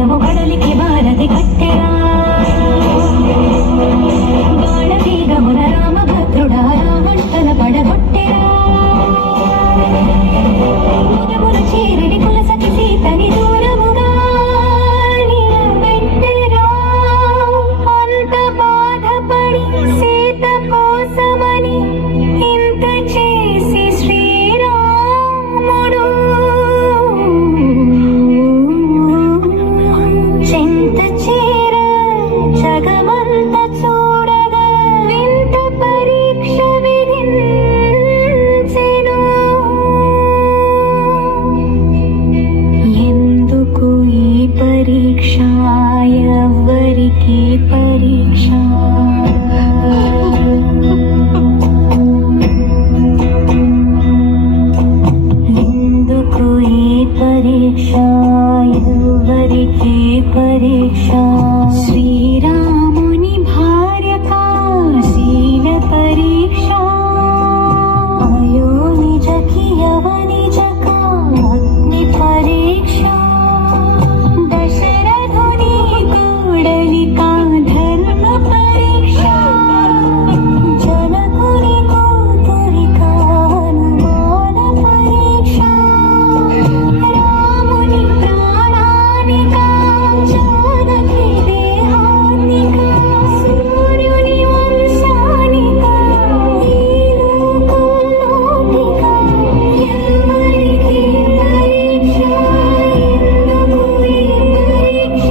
సైన్యము కడలికి వారధి కట్టెరా బాణవేగమున రామభద్రుడా రావణ్ణుల పడగొట్టెరా ముదమున చేరడి కులసతి సీతని దూరముగా నిలబెట్టెరా అంత బాధపడి సీత కోసమని ఇంత చేసి శ్రీరాముడు చెంత చేర జగమంత చూడగా వింత పరీక్ష విధించెను. ఎందుకు ఈ పరీక్ష ఎవ్వరికి పరీక్ష ఎందుకు ఈ పరీక్ష ఎవ్వరికి పరీక్ష శ్రీరాముని భార్య కాశీల పరీక్ష అయో నిజకి యవనిజక అగ్ని పరీక్ష దశరథుని కూడలిక ధర్మ పరీక్ష జనకుని కూతురిక హనుమాన పరీక్ష రాముని ప్రాణానిక జానకి దేహానిక సూర్యుని వంశానిక ఈ లోకంలోనిక ఎవరికి పరీక్ష ఎందుకు ఈ పరీక్ష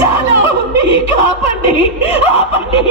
చాలు, ఈ కాపండి ఆపండి.